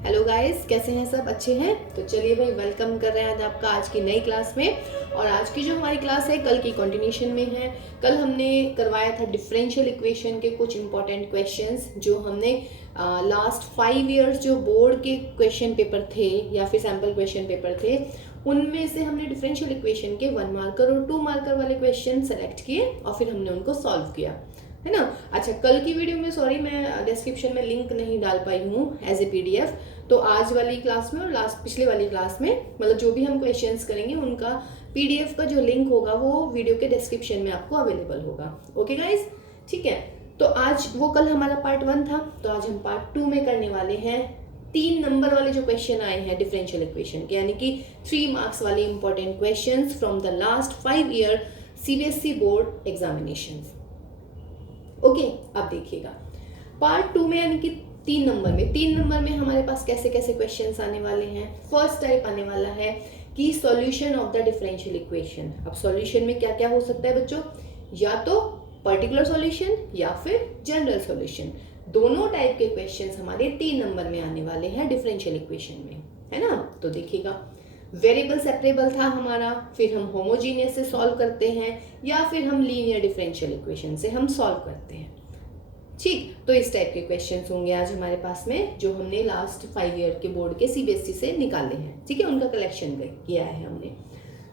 Hello guys, कैसे हैं सब? अच्छे हैं? तो चलिए भाई, वेलकम कर रहे हैं आपका आज की नई क्लास में। और आज की जो हमारी क्लास है कल की कंटिन्यूशन में है। कल हमने करवाया था डिफरेंशियल इक्वेशन के कुछ इंपॉर्टेंट क्वेश्चंस जो हमने लास्ट 5 इयर्स जो बोर्ड के क्वेश्चन पेपर थे या फिर सैम्पल क्वेश्चन पेपर थे, उनमें से हमने डिफरेंशियल इक्वेशन के 1 मार्कर और 2 मार्कर वाले क्वेश्चन सेलेक्ट किए और फिर हमने उनको सॉल्व किया, है ना। अच्छा, कल की वीडियो में सॉरी मैं डिस्क्रिप्शन में लिंक नहीं डाल पाई हूँ एज ए पीडीएफ। तो आज वाली क्लास में और लास्ट पिछले वाली क्लास में मतलब जो भी हम क्वेश्चंस करेंगे उनका पीडीएफ का जो लिंक होगा वो वीडियो के डिस्क्रिप्शन में आपको अवेलेबल होगा। ओके गाइज, ठीक है। तो आज वो कल हमारा पार्ट 1 था, तो आज हम पार्ट 2 में करने वाले हैं 3 नंबर वाले जो क्वेश्चन आए हैं डिफरेंशियल इक्वेशन के, यानी कि 3 मार्क्स वाले important question from the last 5 year CBSE board examination. Okay, अब देखिएगा पार्ट 2 में, यानी कि 3 नंबर में हमारे पास कैसे कैसे क्वेश्चंस आने वाले हैं। फर्स्ट टाइप आने वाला है कि solution of the differential equation. अब सॉल्यूशन में क्या क्या हो सकता है बच्चों, या तो पर्टिकुलर सॉल्यूशन या फिर जनरल सॉल्यूशन। दोनों टाइप के क्वेश्चंस हमारे 3 नंबर में आने वाले हैं डिफरेंशियल इक्वेशन में, है ना। तो देखिएगा, वेरिएबल सेपरेबल था हमारा, फिर हम होमोजीनियस से सॉल्व करते हैं या फिर हम लीनियर डिफरेंशियल इक्वेशन से हम सॉल्व करते हैं। ठीक, तो इस टाइप के क्वेश्चंस होंगे आज हमारे पास में जो हमने लास्ट 5 ईयर के बोर्ड के सीबीएसई से निकाले हैं। ठीक है, उनका कलेक्शन किया है हमने।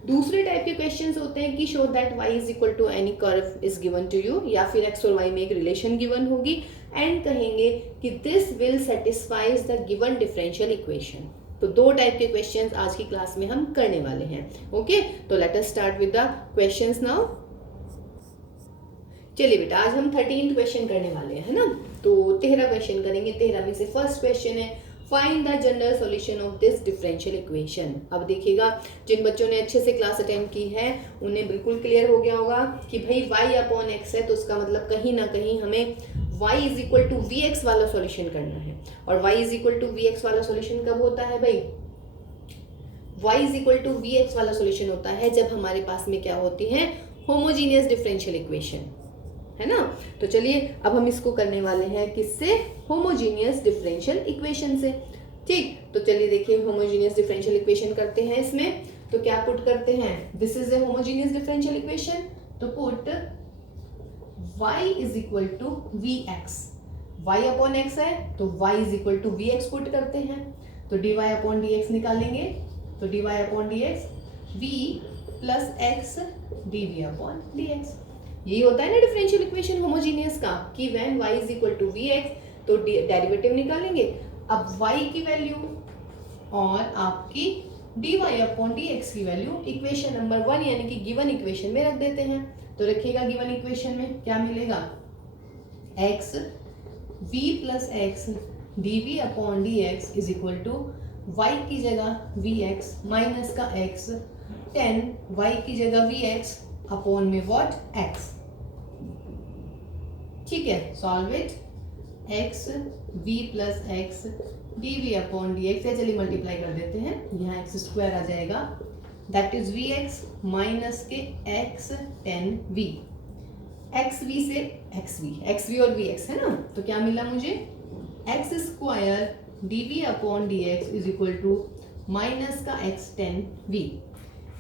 दूसरे टाइप के क्वेश्चंस होते हैं कि show that y is equal to any curve is given to you, या फिर x और y में एक रिलेशन गिवन होगी एंड कहेंगे कि this will satisfies the given differential equation. तो 2 टाइप के क्वेश्चंस आज की क्लास में हम करने वाले हैं। ओके, तो let us start with the questions now. चलिए बेटा, आज हम 13th क्वेश्चन करने वाले हैं, है ना। तो 13 क्वेश्चन करेंगे। 13 में से फर्स्ट क्वेश्चन है find the general solution of this differential equation. अब देखिएगा, जिन बच्चों ने अच्छे से क्लास अटेंड की है उन्हें बिल्कुल क्लियर हो गया होगा कि भाई y अपॉन x है, तो उसका मतलब कहीं ना कहीं हमें y is equal to v x वाला सॉल्यूशन करना है। और y is equal to v x वाला सॉल्यूशन कब होता है भाई? y is equal to v x वाला सॉल्यूशन होता है जब हमारे पास में क्या होती है, होमोजीनियस डिफरेंशियल इक्वेशन, है ना। तो चलिए अब हम इसको करने वाले हैं किससे, होमोजीनियस डिफरेंशियल इक्वेशन से। ठीक, तो चलिए देखिए, होमोजीनियस डिफरेंशियल इक्वेशन करते हैं। इसमें तो क्या पुट करते हैं, this is a homogeneous differential equation, तो put y is equal to v x. y upon x है तो y is equal to v x put करते हैं, तो dy अपॉन डी एक्स निकालेंगे, तो dy upon D x v plus x dv upon D x. यही होता है ना डिफरेंशियल इक्वेशन होमोजीनियस का, कि when y is equal to v x तो डेरिवेटिव निकालेंगे। अब y की वैल्यू और आपकी dy अपॉन डी एक्स की वैल्यू इक्वेशन नंबर 1 यानी कि गिवन इक्वेशन में रख देते हैं। तो रखिएगा गिवन इक्वेशन में क्या मिलेगा, x v plus x d v upon D x is equal to y की जगह वी एक्स माइनस का x 10 y की जगह वी एक्स अपॉन में व्हाट, x। ठीक है, solve it, x v plus x d v upon D x, चलिए multiply कर देते हैं, यहाँ एक्स स्क्वायर आ जाएगा, that is v x minus के एक्स 10v, एक्स वी से एक्स वी और वी एक्स, है ना। तो क्या मिला मुझे, x square d v upon D x is equal to minus का एक्स 10v।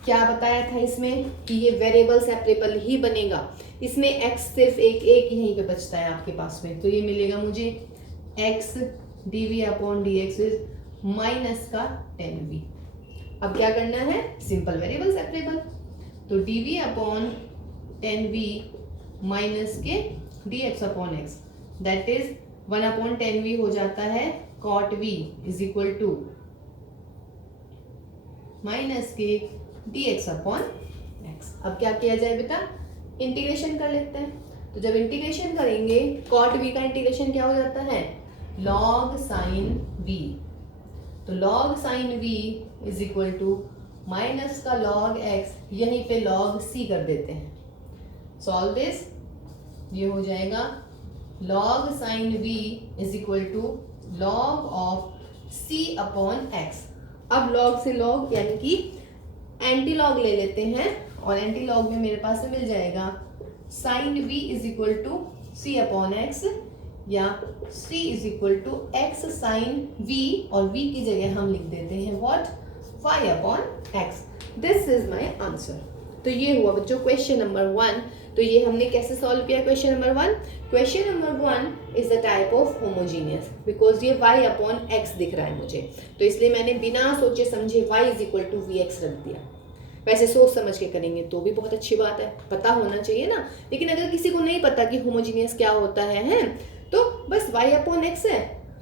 क्या बताया था इसमें कि ये वेरिएबल सेपरेबल ही बनेगा, इसमें x सिर्फ एक यहीं पे बचता है आपके पास में, तो ये मिलेगा मुझे x dv upon D x is minus का 10v। अब क्या करना है, सिंपल वेरिएबल सेपरेबल, तो dv अपॉन 10v माइनस के dx upon x, that is 1 upon 10v हो जाता है cot v is equal to minus के dx अपॉन x। अब क्या किया जाए बेटा, इंटीग्रेशन कर लेते हैं। तो जब इंटीग्रेशन करेंगे cot v का इंटीग्रेशन क्या हो जाता है, log sin v, तो log sin v is equal to minus का log x, यहीं पे log c कर देते हैं। सॉल्व दिस, ये हो जाएगा log sin v is equal to log of c upon x। अब log से log यानी कि एंटी लॉग ले लेते हैं, और एंटी लॉग में मेरे पास मिल जाएगा sin v is equal to c upon x, या c is equal to x sine v, और v की जगह हम लिख देते हैं what, y upon x. This is my answer. तो ये हुआ बच्चों क्वेश्चन नंबर 1. तो ये हमने कैसे सॉल्व किया question number 1. Question number 1 is the type of homogeneous because ये y अपॉन x दिख रहा है मुझे, तो इसलिए मैंने बिना सोचे समझे y is equal to v x रख दिया. वैसे सोच समझ के करेंगे तो भी बहुत अच्छी बात है, पता होना चाहिए ना. लेकिन अगर किसी को नहीं पता कि होमोजीनियस क्या होता है तो बस y अपॉन x है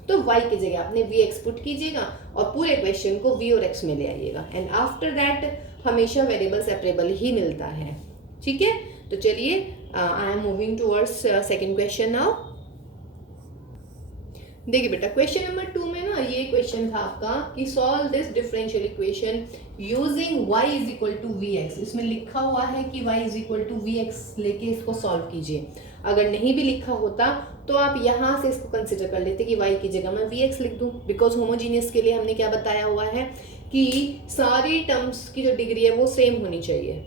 तो y की जगह आपने वी एक्स पुट कीजिएगा और पूरे क्वेश्चन को v और x में ले आइएगा. एंड आफ्टर दैट हमेशा वेरिएबल सेपरेबल ही मिलता है. ठीक है, तो चलिए I am moving towards second question now. देखिए बेटा क्वेश्चन नंबर 2 में ना ये क्वेश्चन था आपका कि solve this differential equation using y is equal to v x. इसमें लिखा हुआ है कि y is equal to v x लेके इसको सॉल्व कीजिए. अगर नहीं भी लिखा होता तो आप यहाँ से इसको कंसिडर कर लेते कि y की जगह मैं वी एक्स लिख दूँ, बिकॉज होमोजीनियस के लिए हमने क्या बताया हुआ है कि सारी टर्म्स की जो डिग्री है वो सेम होनी चाहिए.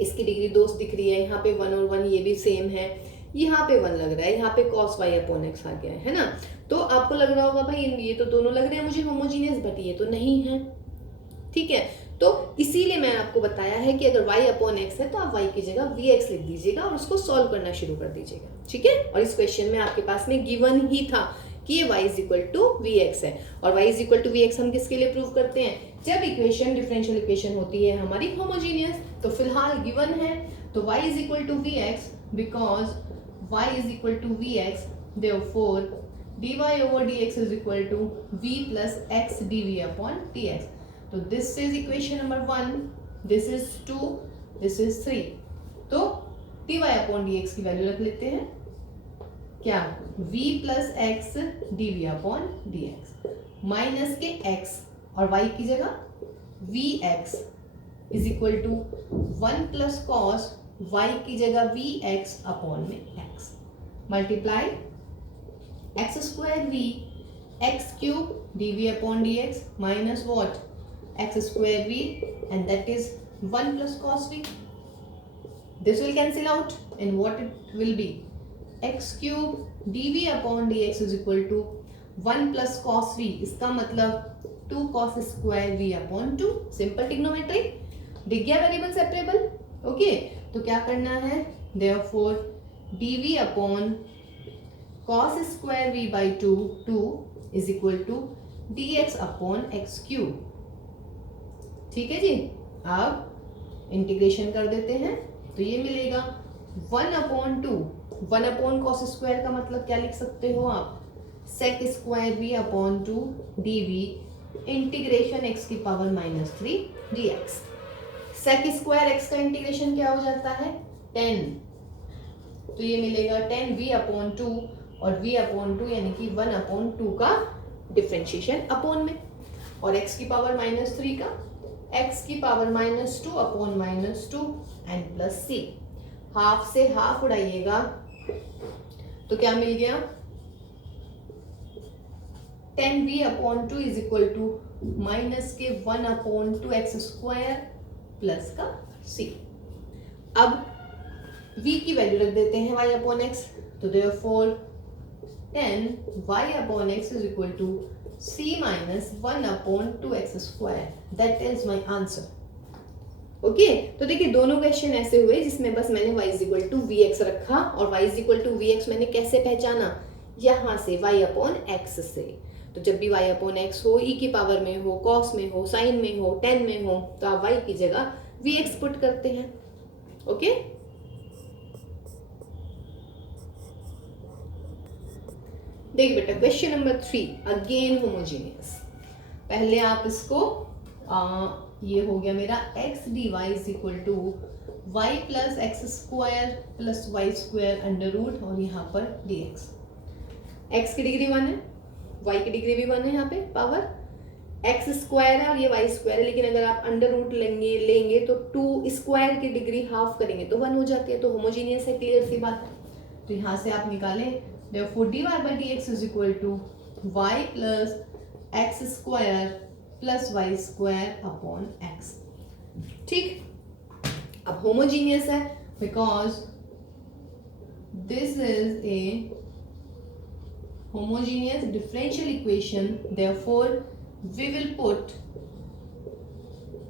इसकी डिग्री 2 दिख रही है, यहाँ पे 1 और 1 ये भी सेम है, यहाँ पे 1 लग रहा है, यहाँ पे cos y अपॉन x आ गया है ना. तो आपको लग रहा होगा भाई ये तो दोनों लग रहे हैं मुझे होमोजीनियस, बट ये तो नहीं है. ठीक है, तो इसीलिए मैंने आपको बताया है कि अगर y अपॉन x है तो आप y की जगह वी एक्स लिख दीजिएगा और उसको सॉल्व करना शुरू कर दीजिएगा. ठीक है, और इस क्वेश्चन में आपके पास में गिवन ही था कि ये y is equal to v x है. और y is equal to v x हम किसके लिए प्रूव करते हैं, जब इक्वेशन डिफरेंशियल इक्वेशन होती है हमारी होमोजीनियस. तो फिलहाल गिवन है तो y is equal to v x because y is equal to v x, therefore dy over dx is equal to v plus x dv upon dx. तो this is equation number 1, this is 2, this is 3. तो dy upon dx की value रख लेते हैं क्या, v plus x dv upon dx minus के x और y की जगह vx is equal to 1 plus cos y की जगह vx अपॉन में x multiply x square v x cube dv upon dx minus what, x square v, and that is 1 plus cos v. This will cancel out and what it will be, x cube dv upon dx is equal to 1 plus cos v. इसका मतलब 2 cos square v upon 2. Simple trigonometry. दिख गया variable separable. Okay, तो क्या करना है, therefore dv upon cos square v by 2 is equal to dx upon x cube. ठीक है जी, अब इंटीग्रेशन कर देते हैं तो ये मिलेगा 1 अपॉन 2. 1 अपॉन कॉस स्क्वायर का मतलब क्या लिख सकते हो आप, sec square v upon 2 dv integration x की power -3 dx. Sec square x का इंटीग्रेशन क्या हो जाता है 10, तो ये मिलेगा 10 v अपॉन 2 और v अपॉन 2 यानी कि 1 अपॉन 2 का डिफ्रेंशिएशन अपॉन में, और x की पावर -3 का x की power -2 upon -2 and plus c. Half से हाफ उड़ाइएगा तो क्या मिल गया, 10v upon 2 is equal to minus के 1 अपॉन 2x स्क्वायर प्लस का c. अब v की वैल्यू रख देते हैं y अपॉन x, तो therefore 10 y upon x is equal to c minus 1 upon 2x square. That is my answer. Okay, तो देखिए दोनों क्वेश्चन ऐसे हुए जिसमें बस मैंने y is equal to vx रखा, और y is equal to vx मैंने कैसे पहचाना, यहाँ से y upon x से. तो जब भी y upon x हो, e की पावर में हो, cos में हो, sin में हो, tan में हो, तो आप y की जगह vx पुट करते हैं. ओके, देख बेटा क्वेश्चन नंबर 3 अगेन होमोजीनियस. पहले आप इसको ये हो गया मेरा x dy is equal to y plus x square plus y square under root, और यहाँ पर dx. x की डिग्री 1 है, y की डिग्री भी 1 है, यहाँ पे पावर x स्क्वायर है और ये y स्क्वायर है, लेकिन अगर आप अंडर रूट लेंगे तो 2 स्क्वायर की डिग्री हाफ करेंगे तो 1 हो जाती है. तो होमोजीनियस है, क्लियर सी बात है. तो यहाँ से आप निकालें, therefore dy by dx is equal to y plus x square plus y square upon x. ठीक, अब होमोजीनियस है because this is a homogeneous differential equation, therefore we will put,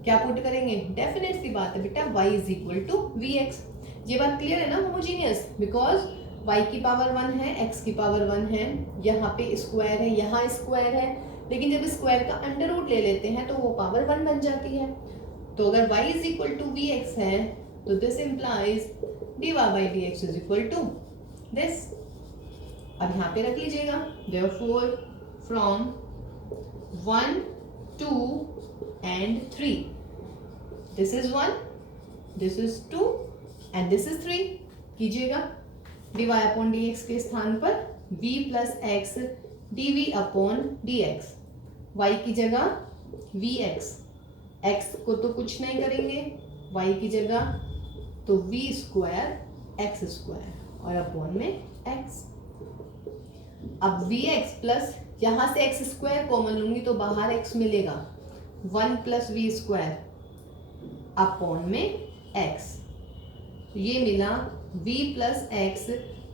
क्या पुट करेंगे, डेफिनेट सी बात है बेटा, y is equal to v x. ये बात क्लियर है ना, होमोजीनियस, बिकॉज y की पावर 1 है, x की पावर 1 है, यहाँ पे स्क्वायर है, यहाँ स्क्वायर है, लेकिन जब स्क्वायर का अंडर रूट ले लेते हैं तो वो पावर 1 बन जाती है। तो अगर y is equal to v x है तो this implies dy by d x is equal to this. अब यहाँ पे रख लीजिएगा, therefore from 1, 2 and 3, this is 1, this is 2 and this is 3। कीजिएगा, dy अपॉन डी एक्स के स्थान पर v plus x dv upon D x, y की जगह वी एक्स, x को तो कुछ नहीं करेंगे, y की जगह तो v स्क्वायर एक्स स्क्वायर और अपॉन में x। अब वी एक्स प्लस यहाँ से एक्स स्क्वायर कॉमन लूंगी तो बाहर x मिलेगा, 1 प्लस वी स्क्वायर अपॉन में x, ये मिला v plus x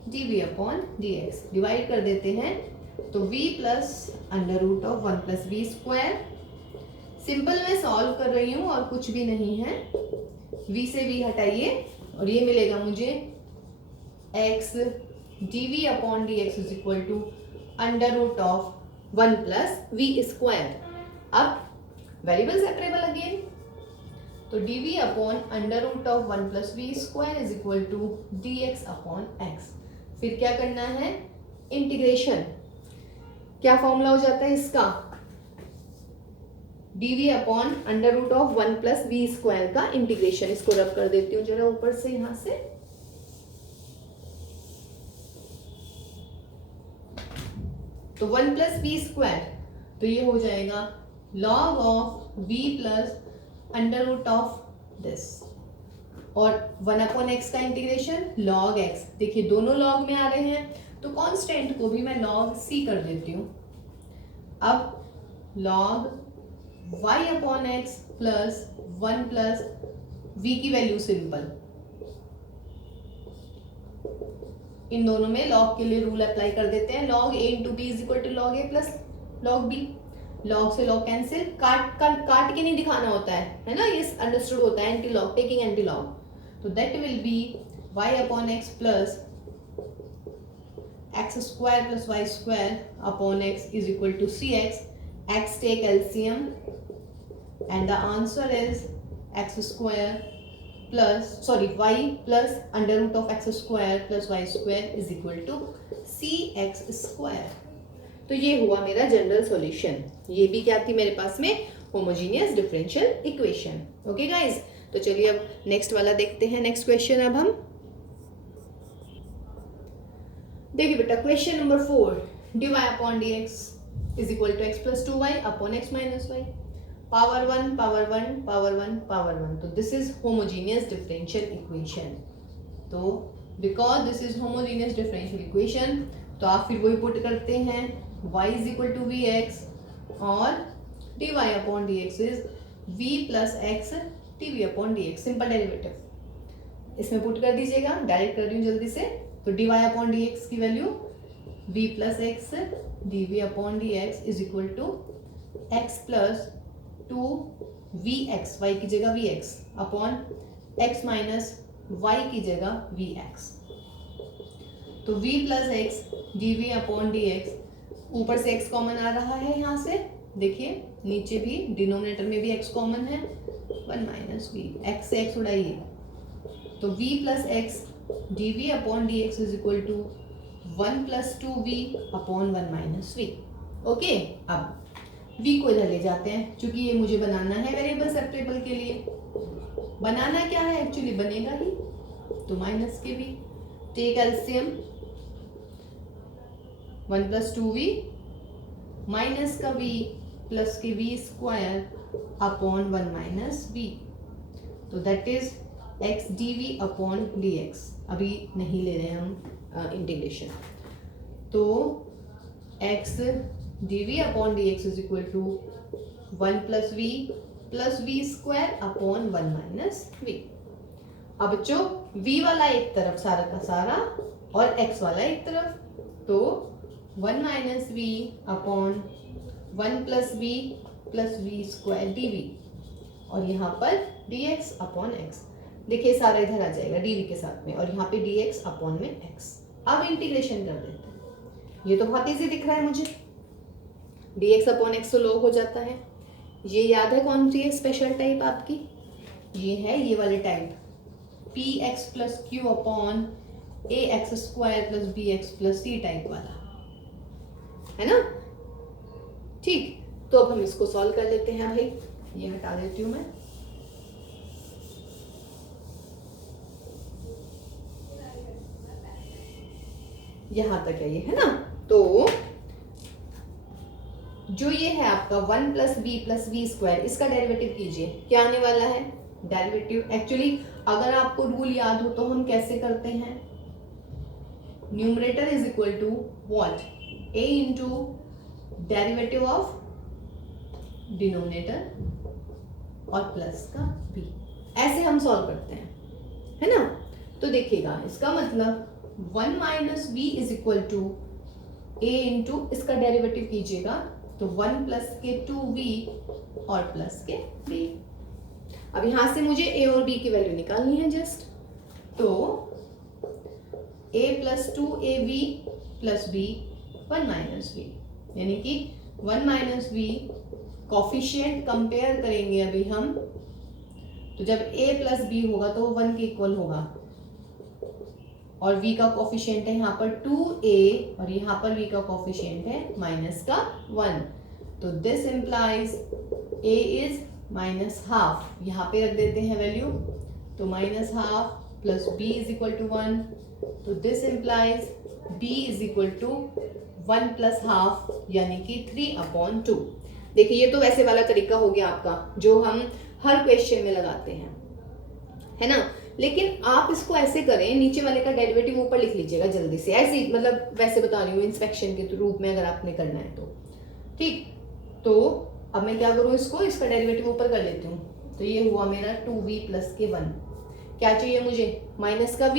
d v upon D x. Divide कर देते हैं तो v plus under root of 1 plus v square, simple मैं सॉल्व कर रही हूँ और कुछ भी नहीं है, v से v हटाइए और ये मिलेगा मुझे x d v upon D x is equal to under root of 1 plus v square. अब वेरिएबल सेपरेबल अगेन, तो dv upon under root of 1 plus v square is equal to dx upon x। फिर क्या करना है, integration. क्या formula हो जाता है इसका, dv upon under root of 1 plus v square का इंटीग्रेशन। इसको रब कर देती हूँ जरा ऊपर से, यहां से, तो 1 प्लस वी स्क्वायर, तो ये हो जाएगा log of v plus under root of this, और 1 अपॉन एक्स का इंटीग्रेशन log x। देखिए दोनों log में आ रहे हैं तो कांस्टेंट को भी मैं log c कर देती हूँ। अब log y upon x plus 1 plus v की वैल्यू सिंपल, इन दोनों में log के लिए रूल अप्लाई कर देते हैं, log a into b is equal to log a plus log b। Log से लॉग कैंसिल, काट के नहीं दिखाना होता है ना, ये अंडरस्टूड होता है, anti log, taking anti log. तो that will be y upon x plus x square plus y square upon x is equal to c x. X take LCM and the answer is x square plus y plus under root of x square plus y square is equal to c x square. तो ये हुआ मेरा general solution. ये भी क्या थी मेरे पास में, homogeneous differential equation. Okay guys, तो चलिए अब नेक्स्ट वाला देखते हैं, नेक्स्ट क्वेश्चन। अब हम देखिए बेटा, question number 4, dy upon D x is equal to x plus 2y upon x minus y, power 1 power 1 power 1 power 1। तो this is homogeneous differential equation. तो because this is homogeneous differential equation, तो आप फिर वही put करते हैं, y is equal to v x और dy upon D x is v plus x d v upon D x, simple derivative इसमें put कर दीजिएगा। डायरेक्ट कर रही हूँ जल्दी से, तो dy अपॉन डी एक्स की value v plus x d v upon D x is equal to x plus 2 v x, y की जगह v x upon x minus y की जगह वी एक्स। तो v plus x d v upon D x, ऊपर से x common आ रहा है यहाँ से, देखिए नीचे भी डिनोमिनेटर में भी x कॉमन है, 1 माइनस वी, x से x उड़ाइए, तो v plus x d v upon D x is equal to 1 plus 2v upon 1 minus v. Okay, अब v को इधर ले जाते हैं, क्योंकि ये मुझे बनाना है वेरिएबल सेपरेबल के लिए। बनाना क्या है, एक्चुअली बनेगा ही, तो minus k v, take LCM 1 plus 2v minus का v plus k v square upon 1 minus v, तो that is x dv upon dx। अभी नहीं ले रहे हैं हम इंटीग्रेशन, तो x dv upon dx is equal to 1 plus v square upon 1 minus v। अब बच्चों v वाला एक तरफ सारा का सारा और x वाला एक तरफ, तो 1 minus v upon 1 plus v plus v square d v, और यहाँ पर डी एक्स अपॉन एक्स। देखिए सारा इधर आ जाएगा डी वी के साथ में, और यहाँ पे डी एक्स अपॉन में एक्स। अब इंटीग्रेशन कर देते हैं। ये तो बहुत ईजी दिख रहा है मुझे, डी एक्स अपॉन एक्स तो लॉग हो जाता है। ये याद है कौन सी है स्पेशल टाइप आपकी, ये है ये वाले type, p x plus q upon a x square plus b x plus c type वाला, है ना। ठीक, तो अब हम इसको सॉल्व कर लेते हैं भाई। ये हटा देती हूं मैं। यहां तक है ना। तो जो ये है आपका 1 प्लस बी स्क्वायर, इसका डेरिवेटिव कीजिए। क्या आने वाला है डेरिवेटिव? एक्चुअली अगर आपको रूल याद हो तो हम कैसे करते हैं, numerator is equal to what, a into derivative of denominator और प्लस का b, ऐसे हम सॉल्व करते हैं, है ना। तो देखिएगा इसका मतलब 1 minus v is equal to a into इसका डेरिवेटिव कीजिएगा तो 1 प्लस के 2v और प्लस के b। अब यहां से मुझे a और b की वैल्यू निकालनी है जस्ट, तो a plus 2ab plus b 1 minus v, यानी कि 1 माइनस v कॉफिशिएंट कंपेयर करेंगे अभी हम, तो जब a प्लस b होगा तो वो 1 के इक्वल होगा, और v का कॉफिशिएंट है यहाँ पर 2a और यहाँ पर v का कॉफिशिएंट है माइनस का 1, तो this implies a is minus half, यहाँ पे रख देते हैं वैल्यू, तो minus half plus b is equal to 1, तो this implies b is equal to 1 plus half, यानी कि 3/2। देखिए ये तो वैसे वाला तरीका हो गया आपका जो हम हर क्वेश्चन में लगाते हैं, है ना। लेकिन आप इसको ऐसे करें, नीचे वाले का डेरिवेटिव ऊपर लिख लीजिएगा जल्दी से, ऐसे मतलब वैसे बता रही हूँ इंस्पेक्शन के रूप में अगर आपने करना है तो। ठीक, तो अब मैं क्या करूँ, इसका डेरिवेटिव ऊपर कर लेती हूँ। तो ये हुआ मेरा 2v प्लस के 1। क्या चाहिए मुझे, माइनस का v,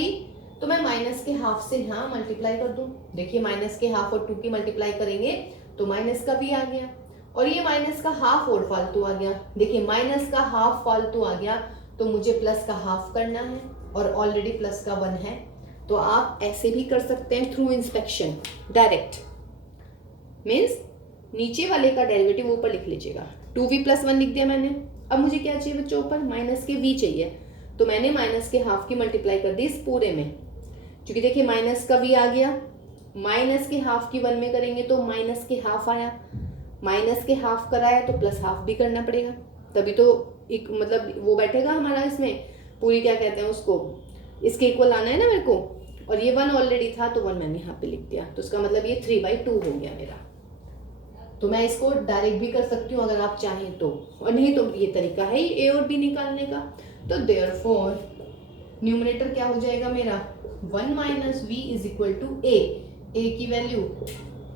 तो मैं माइनस के हाफ से यहाँ मल्टीप्लाई कर दूँ। देखिए माइनस के हाफ और 2 की मल्टीप्लाई करेंगे तो माइनस का v आ गया, और ये माइनस का हाफ और फालतू आ गया। देखिए माइनस का हाफ फालतू आ गया तो मुझे प्लस का हाफ करना है, और ऑलरेडी प्लस का 1 है। तो आप ऐसे भी कर सकते हैं थ्रू इंस्पेक्शन डायरेक्ट, मीन्स नीचे वाले का डेरिवेटिव ऊपर लिख लीजिएगा। 2v प्लस 1 लिख दिया मैंने। अब मुझे क्या चाहिए बच्चों, ऊपर माइनस के v चाहिए, तो मैंने माइनस के हाफ की मल्टीप्लाई कर दी इस पूरे में, क्योंकि देखिए माइनस का v आ गया, माइनस के हाफ की 1 में करेंगे तो माइनस के हाफ आया, माइनस के हाफ कराया तो प्लस हाफ भी करना पड़ेगा, तभी तो एक मतलब वो बैठेगा हमारा इसमें पूरी, क्या कहते हैं उसको, इसके इक्वल आना है ना मेरे को। और ये 1 ऑलरेडी था तो 1 मैंने यहाँ पे लिख दिया, तो इसका मतलब ये 3/2 हो गया मेरा। तो मैं इसको डायरेक्ट भी कर सकती हूँ अगर आप चाहें तो, और नहीं तो ये तरीका है ही a और b निकालने का। तो देयरफॉर न्यूमरेटर क्या हो जाएगा मेरा, 1 minus v is equal to a की वैल्यू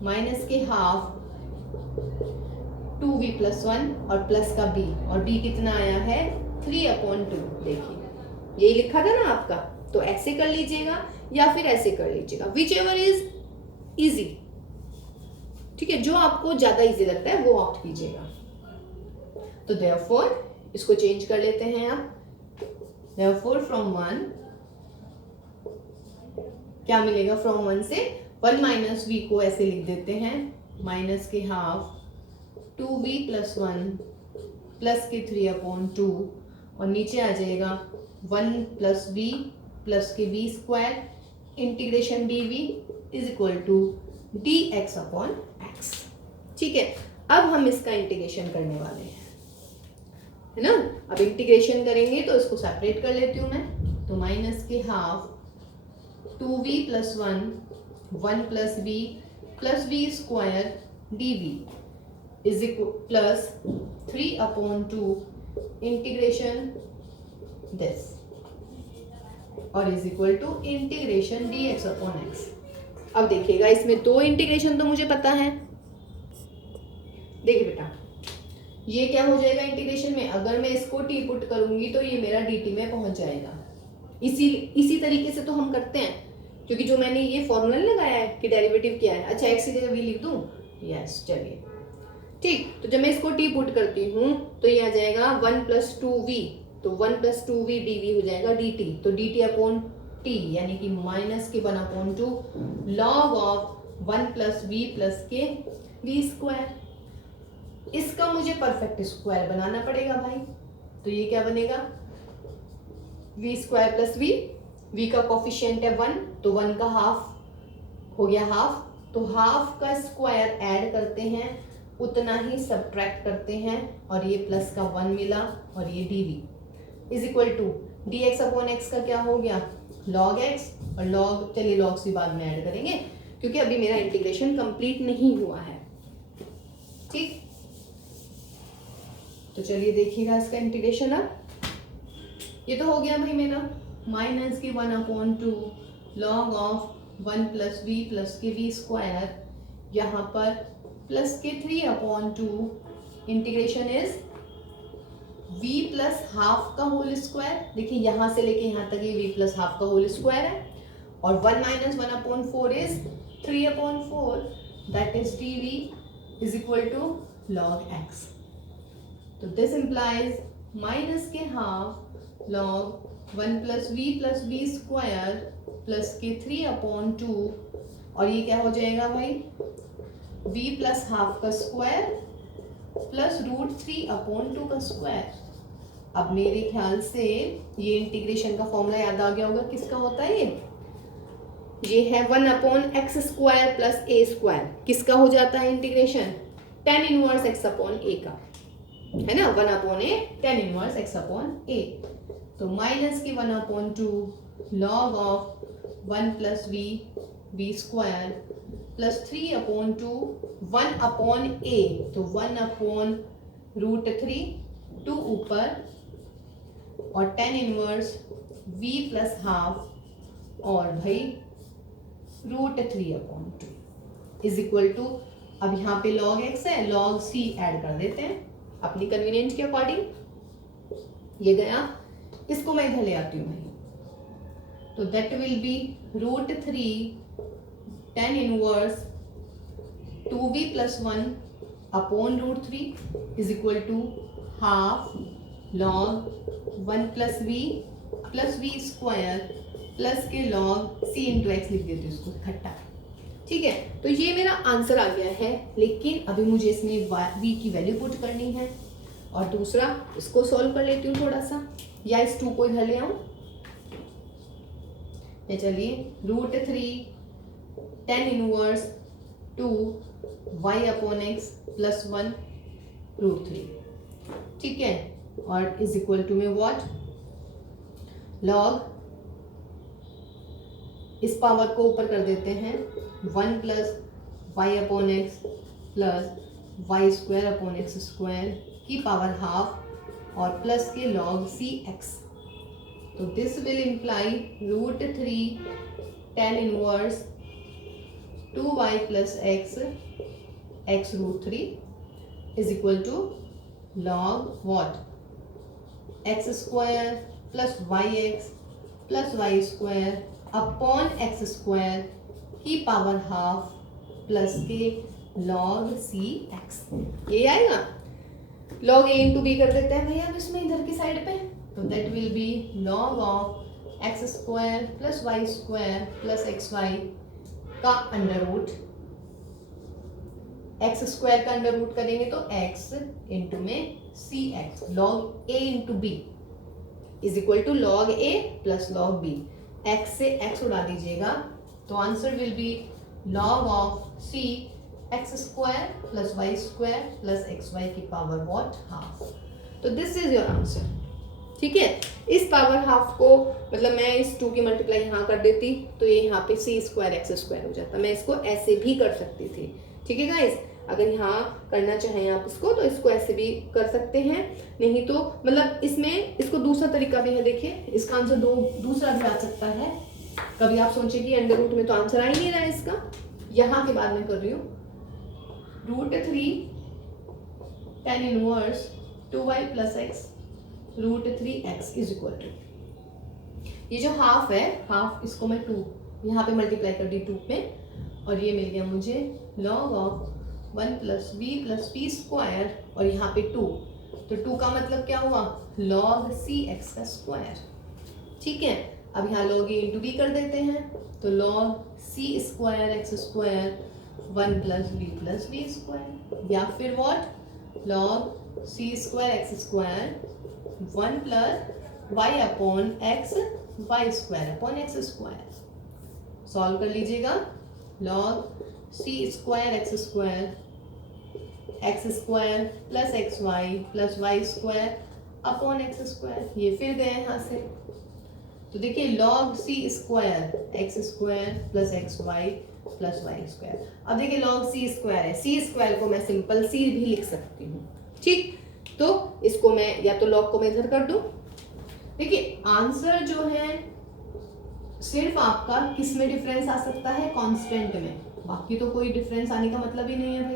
माइनस के हाफ 2v प्लस 1 और प्लस का b, और b कितना आया है 3/2। देखिए यही लिखा था ना आपका, तो ऐसे कर लीजिएगा या फिर ऐसे कर लीजिएगा, विच एवर इज इजी। ठीक है, जो आपको ज्यादा इजी लगता है वो ऑप्ट कीजिएगा। तो देयरफॉर इसको चेंज कर लेते हैं आप। देयरफॉर फ्रॉम 1 क्या मिलेगा, फ्रॉम 1 से 1 माइनस वी को ऐसे लिख देते हैं, माइनस के हाफ 2v प्लस 1 प्लस के 3/2, और नीचे आ जाएगा 1 plus v plus k v square integration dv is equal to dx upon x। ठीक है, अब हम इसका इंटीग्रेशन करने वाले हैं, है ना। अब इंटीग्रेशन करेंगे तो इसको सेपरेट कर लेती हूँ मैं, तो माइनस के half 2v plus 1 plus v square dv is equal plus 3/2 integration this, और is equal to integration dx upon x। अब देखिएगा इसमें 2 इंटीग्रेशन तो मुझे पता है। देखिए बेटा ये क्या हो जाएगा इंटीग्रेशन में, अगर मैं इसको t पुट करूंगी तो ये मेरा dt में पहुंच जाएगा। इसी तरीके से तो हम करते हैं, क्योंकि जो मैंने ये फॉर्मूला लगाया है कि डेरिवेटिव क्या है। अच्छा x की जगह v लिख दूं, यस चलिए ठीक। तो जब मैं इसको t पुट करती हूँ तो ये आ जाएगा 1 + 2v, तो 1 + 2v dv हो जाएगा dt, तो dt अपॉन t यानी कि -1/2 log of 1 + v + k v square. इसका मुझे परफेक्ट स्क्वायर बनाना पड़ेगा भाई, तो ये क्या बनेगा v स्क्वायर प्लस v का कोफिशिएंट है 1, तो 1 का हाफ हो गया हाफ, तो हाफ का स्क्वायर ऐड करते हैं उतना ही सब्ट्रैक्ट करते हैं और ये प्लस का 1 मिला और ये dv is equal to dx upon x का क्या हो गया log x, और log चलिए लॉग्स भी बाद में ऐड करेंगे क्योंकि अभी मेरा इंटीग्रेशन कंप्लीट नहीं हुआ है। ठीक, तो चलिए देखिएगा इसका इंटीग्रेशन। अब ये तो हो गया भाई मेरा -1/2 log of 1 + v + k v square, यहाँ पर प्लस के 3/2 इंटीग्रेशन इज v + हाफ का होल स्क्वायर। देखिए यहाँ से लेके यहाँ तक ये v + हाफ का होल स्क्वायर है, और 1 - 1/4 is 3/4, that is dv is equal to log x। तो दिस इम्प्लाइज माइनस के half log 1 + v + v square plus के 3/2, और ये क्या हो जाएगा भाई v + हाफ का स्क्वायर प्लस √3/2 का स्क्वायर। अब मेरे ख्याल से ये इंटीग्रेशन का फॉर्मूला याद आ गया होगा, किसका होता है ये है 1/x² + a²। किसका हो जाता है इंटीग्रेशन tan इनवर्स x/a का, है ना, 1/a tan इनवर्स x/a। तो माइनस की 1/2 log of 1 + v square plus 3/2 1/a, तो 1/√3 2 ऊपर, और tan इनवर्स v + हाफ और भाई √3/2 इज इक्वल टू, अब यहाँ पे log x है, log c ऐड कर देते हैं अपनी कन्वीनियंस के अकॉर्डिंग। ये गया, इसको मैं इधर ले आती हूँ भाई, तो that will be √3 tan inverse 2v + 1/√3 is equal to half log 1 + v + v square plus के log c × x लिख देते इसको इकट्ठा। ठीक है, तो ये मेरा आंसर आ गया है, लेकिन अभी मुझे इसमें v की वैल्यू पुट करनी है। और दूसरा इसको सॉल्व कर लेती हूँ थोड़ा सा, या इस 2 को इधर ले आऊँ, या चलिए √3 tan इनवर्स 2y/x + 1√3, ठीक है, और इज इक्वल टू में व्हाट log, इस पावर को ऊपर कर देते हैं 1 + y/x + y² की पावर हाफ और प्लस के log cx। तो this will imply √3 tan inverse 2y + x √3 is equal to log what x² + yx + y² upon x² की पावर हाफ प्लस के log cx। ये आएगा, log a × b कर देते हैं भैया अब इसमें इधर की साइड पे, तो that will B log of x² + y² + xy का अंडर रूट, x² का अंडर रूट करेंगे तो x × में cx log a × b is equal to log a + log b। x से x उड़ा दीजिएगा, तो answer will be log of c x² + y² + xy की पावर व्हाट हाफ। तो दिस इज योर आंसर। ठीक है, इस पावर हाफ को मतलब मैं इस 2 की मल्टीप्लाई यहाँ कर देती तो ये यहाँ पे c² x² हो जाता। मैं इसको ऐसे भी कर सकती थी। ठीक है गाइस, अगर यहाँ करना चाहें आप इसको तो इसको ऐसे भी कर सकते हैं, नहीं तो मतलब इसमें इसको दूसरा तरीका भी है। देखिए इसका आंसर दूसरा भी आ सकता है। कभी आप सोचे कि अंडर रूट में तो आंसर आ ही नहीं रहा है इसका, यहाँ के बाद में कर रही हूँ √3 tan inverse 2y + x √3x is equal to, ये जो हाफ है, हाफ इसको मैं 2 यहाँ पे मल्टीप्लाई कर दी 2 पे और ये मिल गया मुझे log of 1 plus b plus p square और यहाँ पे 2, तो 2 का मतलब क्या हुआ log सी एक्स का स्क्वायर। ठीक है, अब यहाँ log ए इंटू बी कर देते हैं, तो log c square x square 1 plus b square, या फिर what log c square x square 1 plus y upon x y square upon x square. Solve कर लीजिएगा, log c square x square plus x y square upon x square, ये फिर गए यहाँ से। तो देखिए log c square x square plus x y plus y square. अब देखिए log सी स्क्वायर है, सी स्क्वायर को मैं सिंपल सी भी लिख सकती हूँ। ठीक, तो इसको मैं या तो log को मैं इधर कर दूं। देखिए आंसर जो है सिर्फ आपका किस में डिफरेंस आ सकता है, कांस्टेंट में, बाकी तो कोई डिफरेंस आने का मतलब ही नहीं है भाई।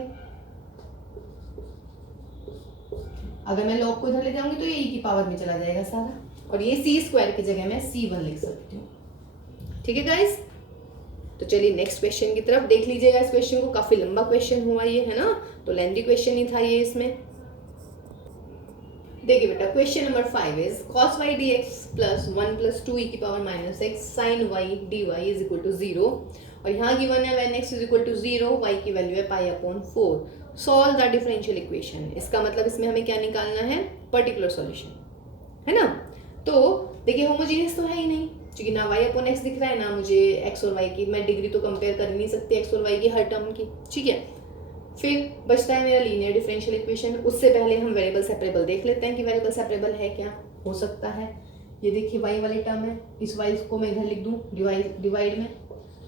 अगर मैं log को इधर ले जाऊंगी तो ये e की पावर में चला जाएगा सारा, और ये सी स्क्वायर की जगह मैं c1 लिख सकती हूँ। ठीक है गाइस, तो चलिए नेक्स्ट क्वेश्चन की तरफ देख लीजिएगा। इस क्वेश्चन को काफी लंबा क्वेश्चन हुआ ये, है ना, तो लेंथी क्वेश्चन ही था ये। इसमें देखिए बेटा, question number 5 is cos y dx plus 1 plus 2 e की power minus x sine y dy is equal to 0, और यहाँ गिवन है when x is equal to 0, y की वैल्यू है pi upon 4। Solve the differential equation. इसका मतलब इसमें हमें क्या निकालना है, पर्टिकुलर सॉल्यूशन, है ना। तो देखिए होमोजीनियस तो है ही नहीं, क्योंकि ना y अपॉन एक्स दिख रहा है, ना मुझे x और y की, मैं डिग्री तो कंपेयर कर नहीं सकती x और y की हर टर्म की। ठीक है, फिर बचता है मेरा लीनियर डिफरेंशियल इक्वेशन। उससे पहले हम वेरिएबल सेपरेबल देख लेते हैं कि वेरिएबल सेपरेबल है क्या, हो सकता है। ये देखिए y वाली टर्म है, इस y को मैं इधर लिख दूं डिवाइड में,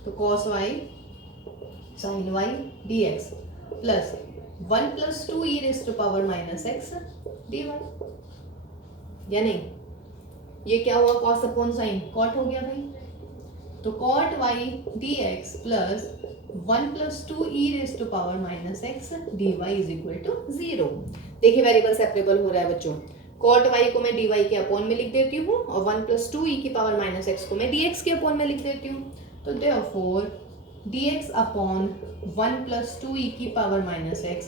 तो cos y sin y dx plus 1 plus 2 e raise to power minus x dy, या नहीं, ये क्या हुआ, cos अपॉन साइन cot हो गया भाई, तो cot y dx plus 1 plus 2 e raise to power minus x dy is equal to 0। देखिए वेरिएबल सेपरेबल हो रहा है बच्चों, cot y को मैं dy के अपॉन में लिख देती हूँ और 1 प्लस 2 e की पावर माइनस एक्स को मैं dx के अपॉन में लिख देती हूँ, तो therefore dx upon 1 plus 2 e की power minus x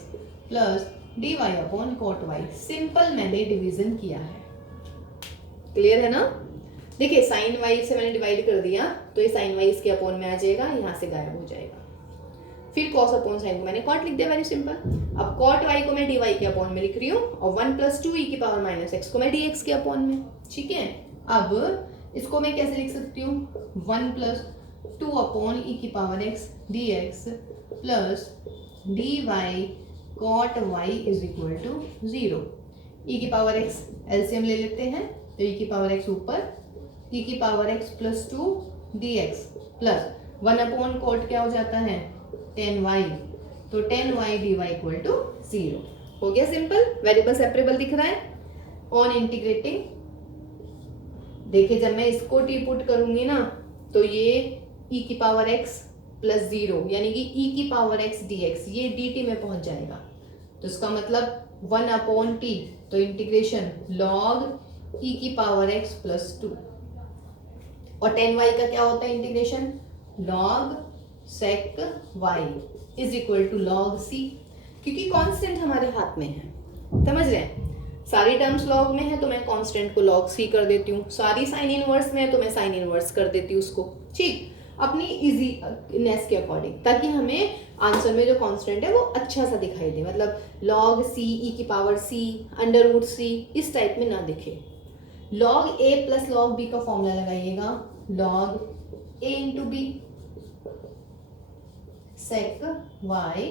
plus dy upon cot y, simple मैंने डिवीजन किया है। क्लियर है ना। देखिए साइन y से मैंने डिवाइड कर दिया, तो ये साइन y इसके अपॉन में आ जाएगा, यहाँ से गायब हो जाएगा। फिर cos अपॉन साइन को मैंने cot लिख दिया, वेरी सिंपल। अब cot y को मैं dy के अपॉन में लिख रही हूँ और 1 प्लस 2 e की पावर माइनस एक्स को मैं dx के अपॉन में। ठीक है, अब इसको मैं कैसे लिख सकती हूँ, 1 प्लस 2 अपॉन e की power x dx plus dy cot y is equal to 0। e की पावर x एलसीएम ले लेते हैं, तो e की पावर x ऊपर, e की power x plus 2 dx plus 1 upon cot क्या हो जाता है 10y, तो 10y dy इक्वल टू 0 हो गया। सिंपल, वेरिएबल सेपरेबल दिख रहा है। ऑन इंटीग्रेटिंग, देखिए जब मैं इसको टी पुट करूंगी ना, तो ये e की पावर x प्लस 0 यानी कि e की पावर x dx ये dt में पहुंच जाएगा, तो इसका मतलब 1 अपॉन टी, तो इंटीग्रेशन log e की पावर x प्लस 2, और 10y का क्या होता है integration, log sec y is equal to log c, क्योंकि कांस्टेंट हमारे हाथ में है, समझ रहे हैं। सारी टर्म्स log में है तो मैं कांस्टेंट को log c कर देती हूँ, सारी साइन इनवर्स में है तो मैं साइन इनवर्स कर देती हूँ उसको, ठीक, अपनी इजीनेस के अकॉर्डिंग, ताकि हमें आंसर में जो कांस्टेंट है वो अच्छा सा दिखाई दे, मतलब log c e की power c under root c इस टाइप में ना दिखे। log a plus log b का फॉर्मूला लगाइएगा, log a into b sec y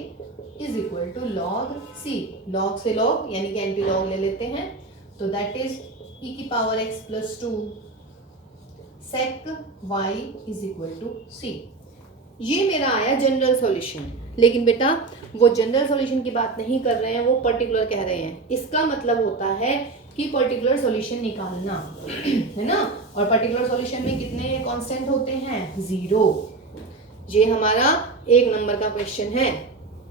is equal to log c, log से log यानी कि एंटी log ले लेते हैं, तो दैट इज e की power x plus 2 sec y is equal to c। ये मेरा आया जनरल सॉल्यूशन, लेकिन बेटा वो जनरल सॉल्यूशन की बात नहीं कर रहे हैं, वो पर्टिकुलर कह रहे हैं। इसका मतलब होता है कि पर्टिकुलर सॉल्यूशन निकालना, है ना, और पर्टिकुलर सॉल्यूशन में कितने कांस्टेंट होते हैं, 0। ये हमारा 1 नंबर का क्वेश्चन है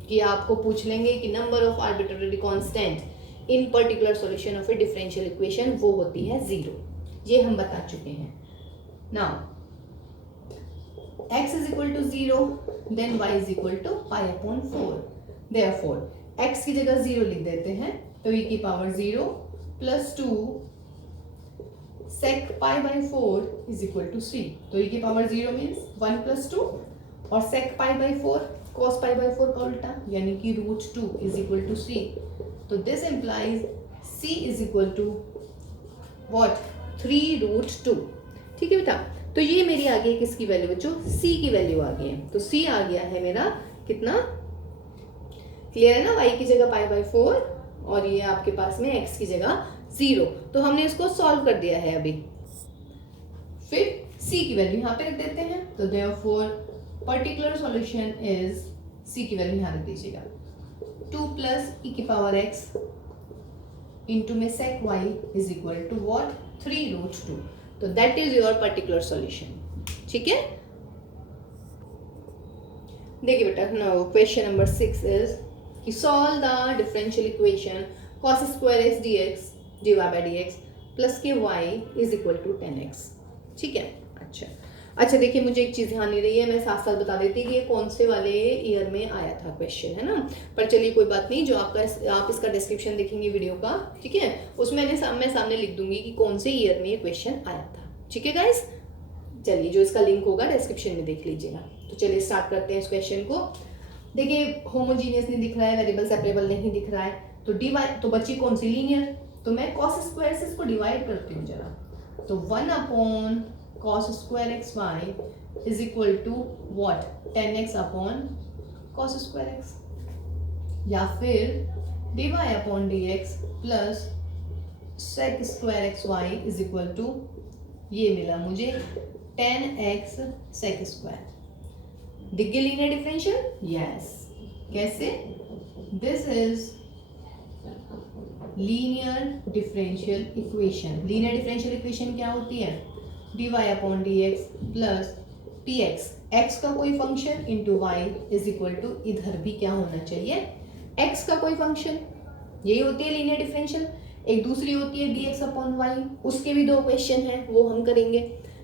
कि आपको पूछ लेंगे कि number of arbitrary constant in particular solution of A differential equation, वो होती है 0। ये हम बता चुके हैं। Now x is equal to 0, then y is equal to pi upon 4. Therefore x की जगह 0 लिख देते हैं, तो e की power 0 plus 2 sec pi by 4 is equal to 3. तो e की पावर 0 मीन्स 1 प्लस 2 और sec pi by 4 cos pi by 4 का उल्टा, यानी कि √2 is equal to 3. तो this implies c is equal to what? 3√2. ठीक है बेटा, तो ये मेरी आ गई किसकी वैल्यू बच्चों? c की वैल्यू आ गई है. तो c आ गया है मेरा कितना? क्लियर है ना? y की जगह pi by 4 और ये आपके पास में x की जगह 0. तो हमने इसको सॉल्व कर दिया है अभी. फिर c की वैल्यू यहाँ पे रख देते हैं. तो therefore particular solution is, c की वैल्यू यहाँ रख दीजिएगा, 2 प्लस e की पावर x इंटू में sec y is equal to what? 3√2. तो that is your particular solution. ठीक है, देखिए बेटा, नाउ क्वेश्चन नंबर 6 इज कि solve the differential equation cos square x dx dy by dx plus के y is equal to 10x. ठीक है, अच्छा देखिए, मुझे एक चीज़ ध्यान नहीं रही है, मैं साथ साथ बता देती कि ये कौन से वाले ईयर में आया था क्वेश्चन, है ना. पर चलिए कोई बात नहीं, जो आप इसका डिस्क्रिप्शन देखेंगे वीडियो का, ठीक है, उसमें मैं सामने लिख दूंगी कि कौन से ईयर में ये क्वेश्चन आया था. ठीक है गाइस, चलिए जो इसका लिंक होगा डिस्क्रिप्शन में देख लीजिएगा. तो चलिए स्टार्ट करते हैं इस क्वेश्चन को. देखिए होमोजीनियस नहीं दिख रहा है, वेरिएबल सेपरेबल नहीं दिख रहा है, तो डिवाइड तो बची कौन सी? लीनियर. तो मैं cos स्क्वायर से इसको डिवाइड करती हूँ जरा. तो 1 अपॉन cos square x y is equal to what? 10x upon cos square x, या फिर dy upon dx plus sec square x y is equal to, ये मिला मुझे 10x sec स्क्वायर. दिख गया लीनियर डिफरेंशियल? यस. कैसे? This is linear differential equation. Linear differential equation क्या होती है? dy upon dx plus px, x का कोई function into y is equal to, इधर भी क्या होना चाहिए? x का कोई फंक्शन. यही होती है लीनियर डिफरेंशियल. एक दूसरी होती है dx अपॉन y, उसके भी 2 क्वेश्चन हैं, वो हम करेंगे,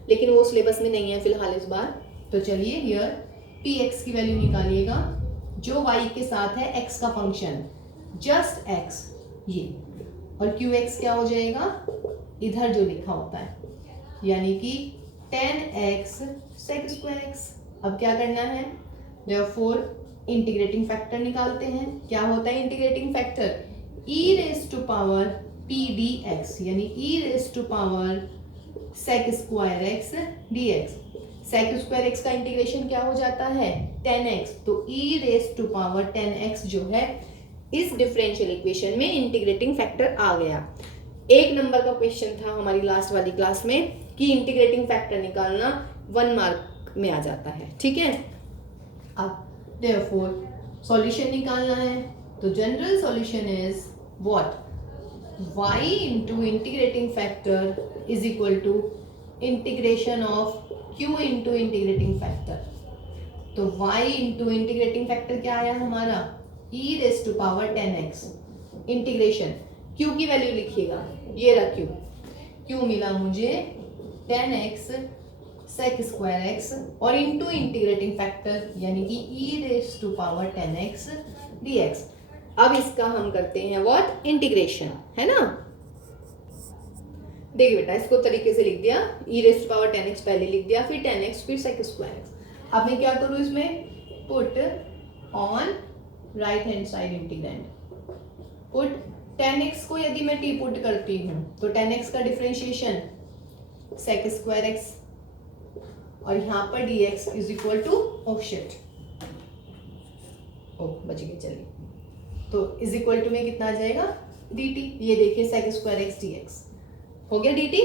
लेकिन वो सिलेबस में नहीं है फिलहाल इस बार. तो चलिए हियर px की वैल्यू निकालिएगा जो y के साथ है x का फंक्शन, जस्ट x ये, और qx क्या हो जाएगा? इधर जो लिखा होता है, यानी कि 10x sec स्क्वायर x. अब क्या करना है? therefore इंटीग्रेटिंग फैक्टर निकालते हैं. क्या होता है integrating factor? e raise to power p dx, यानी e raise to power sec square x dx. sec square x का इंटीग्रेशन क्या हो जाता है? 10x. तो e raise to power 10x जो है इस डिफरेंशियल इक्वेशन में इंटीग्रेटिंग फैक्टर आ गया. 1 नंबर का क्वेश्चन था हमारी लास्ट वाली क्लास में कि इंटीग्रेटिंग फैक्टर निकालना 1 मार्क में आ जाता है. ठीक है, अब देयरफॉर सॉल्यूशन निकालना है. तो general solution is what? y into integrating factor is equal to integration of q into integrating factor. तो y इंटू इंटीग्रेटिंग फैक्टर क्या आया हमारा? e raise to power 10x. Integration q की वैल्यू लिखिएगा, ये रहा q मिला मुझे 10x sec स्क्वायर x और इंटू इंटीग्रेटिंग फैक्टर यानी कि e raise to power 10x dx. अब इसका हम करते हैं व्हाट? इंटीग्रेशन, है ना. देखिए बेटा, इसको तरीके से लिख दिया, e raise to power 10x पहले लिख दिया, फिर 10x, फिर sec स्क्वायर x. अब मैं क्या करूँ इसमें? Put on right hand side integrand. Put 10x को यदि मैं t पुट करती हूँ तो 10x का डिफरेंशिएशन sec स्क्वायर x और यहाँ पर dx is equal to, oh shit, ओ बच गई. चलिए, तो इज इक्वल टू में कितना आ जाएगा? dt. ये देखिए sec स्क्वायर x dx हो गया dt.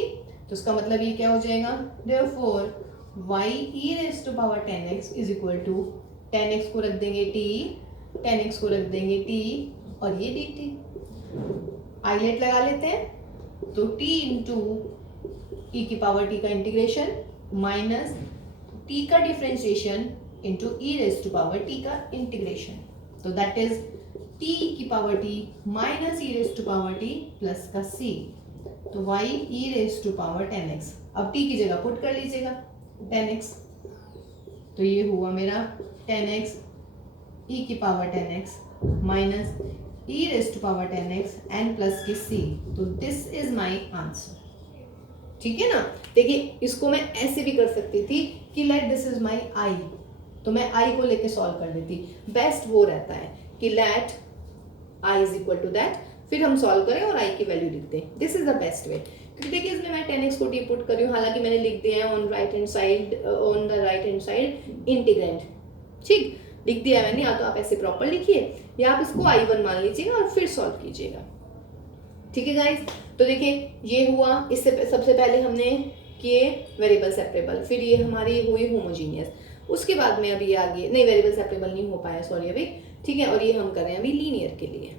तो उसका मतलब ये क्या हो जाएगा? therefore y e raise to power 10x is equal to 10x को रख देंगे t, 10x को रख देंगे t और ये dt. आइलेट लगा लेते हैं. तो t इंटू e की पावर t का इंटीग्रेशन माइनस t का differentiation into e raise to power t का इंटीग्रेशन. तो दैट इज t की power t minus e raise to power t plus का c. तो y e raise to power 10x. अब t की जगह put कर लीजिएगा 10x. तो ये हुआ मेरा 10x e की power 10x minus e raise to power 10x n plus की c। तो दिस इज माई आंसर। ठीक है ना। देखिए इसको मैं ऐसे भी कर सकती थी कि let this is my i, तो मैं i को लेके सॉल्व कर देती। बेस्ट वो रहता है कि let i is equal to that, फिर हम सॉल्व करें और i की वैल्यू लिख दें। This is the best way. क्योंकि देखिए इसमें मैं 10x को टी पुट कर रही हूँ, हालांकि मैंने लिख दिया है on the right hand side integrand. ठीक लिख दिया है मैंने, या तो आप ऐसे प्रॉपर लिखिए या आप इसको i1 मान लीजिएगा और फिर सॉल्व कीजिएगा। ठीक है गाइस, तो देखिए ये हुआ। इससे सबसे पहले हमने किए वेरिएबल सेपरेबल, फिर ये हमारी हुई होमोजीनियस। उसके बाद में अभी आगे नहीं, वेरिएबल सेपरेबल नहीं हो पाया, सॉरी अभी। ठीक है, और ये हम कर रहे हैं अभी लीनियर के लिए।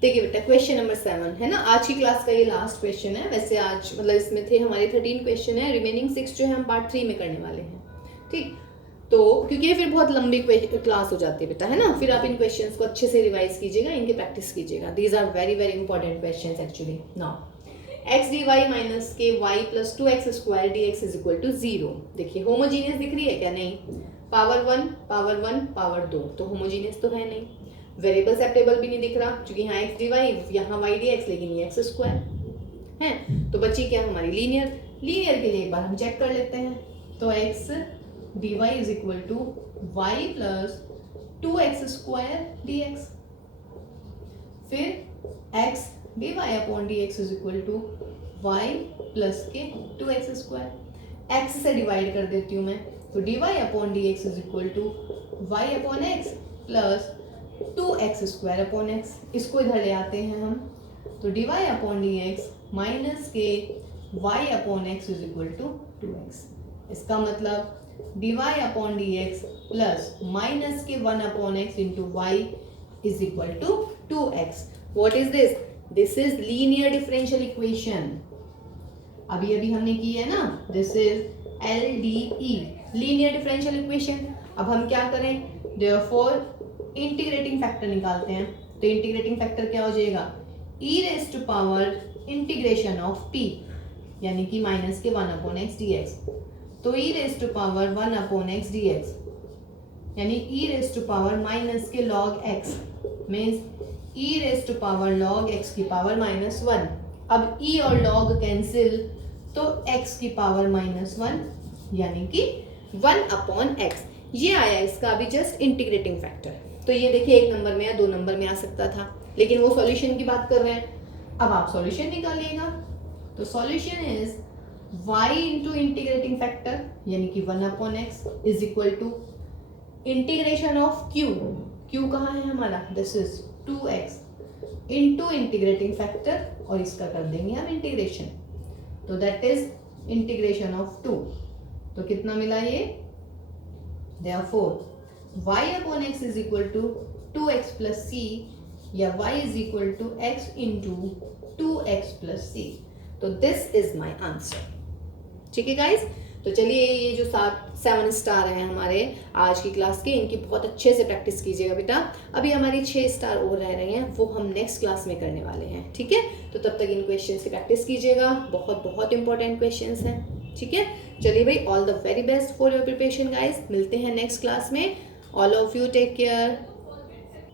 देखिए बेटा क्वेश्चन नंबर 7 है ना, आज की क्लास का ये लास्ट क्वेश्चन है। वैसे आज मतलब इसमें थे हमारे 13 क्वेश्चन है, रिमेनिंग 6 जो है हम पार्ट 3 में करने वाले हैं। ठीक, तो क्योंकि ये फिर बहुत लंबी क्लास हो जाती है बेटा, है ना। फिर आप इन क्वेश्चंस को अच्छे से रिवाइज कीजिएगा, इनकी प्रैक्टिस कीजिएगा। These are very very important questions actually. Now x d y minus के y plus 2x square d x is equal to 0। देखिए होमोजीनियस दिख रही है क्या? नहीं। पावर 1 पावर 1 पावर 2, तो होमोजीनियस तो है नहीं। वेरिएबल सेपरेबल भी नहीं दिख रहा, क्योंकि यहाँ एक्स डी वाई, यहाँ वाई डी एक्स, लेकिन ये एक्स स्क्वायर है। तो बची क्या हमारी लीनियर। लीनियर के लिए एक बार हम चेक कर लेते हैं। तो x dy is equal to y plus 2x square dx। फिर x dy upon dx is equal to y plus के 2x square। x से डिवाइड कर देती हूँ मैं, तो dy upon dx is equal to y upon x plus 2x square upon x। इसको इधर ले आते हैं हम, तो dy upon dx माइनस के y upon x is equal to 2x। इसका मतलब dy upon dx plus minus के 1 upon x into y is equal to 2x। What is this? This is linear differential equation। अभी हमने की है ना, this is LDE, linear differential equation। अब हम क्या करें, therefore इंटीग्रेटिंग फैक्टर निकालते हैं। तो इंटीग्रेटिंग फैक्टर क्या हो जाएगा, e raised to power integration of p, यानी कि माइनस के 1 upon x dx। तो e raise to power 1 upon x dx, यानी e raise to power minus के log x, means e raise to power log x की power -1। अब e और log cancel, तो x की पावर -1, यानी कि 1 अपॉन x। ये आया इसका अभी जस्ट इंटीग्रेटिंग फैक्टर। तो ये देखिए 1 नंबर में या 2 नंबर में आ सकता था, लेकिन वो सॉल्यूशन की बात कर रहे हैं। अब आप सॉल्यूशन निकालिएगा, तो solution is y into integrating factor, यानी कि 1 upon x is equal to integration of q। q कहाँ है हमारा, this is 2x into integrating factor, और इसका कर देंगे हम इंटीग्रेशन, तो दैट इज इंटीग्रेशन ऑफ 2। तो कितना मिला ये, therefore y upon x is equal to 2x plus c, या y is equal to x into 2x plus c। तो दिस इज माई आंसर। ठीक है गाइज, तो चलिए ये जो 7 स्टार हैं हमारे आज की क्लास के, इनकी बहुत अच्छे से प्रैक्टिस कीजिएगा बेटा। अभी हमारी 6 स्टार और रह रही हैं, वो हम नेक्स्ट क्लास में करने वाले हैं। ठीक है, तो तब तक इन क्वेश्चंस की प्रैक्टिस कीजिएगा, बहुत बहुत इंपॉर्टेंट क्वेश्चंस हैं। ठीक है, चलिए भाई, all the very best for your preparation guys. मिलते हैं नेक्स्ट क्लास में। All of you take care.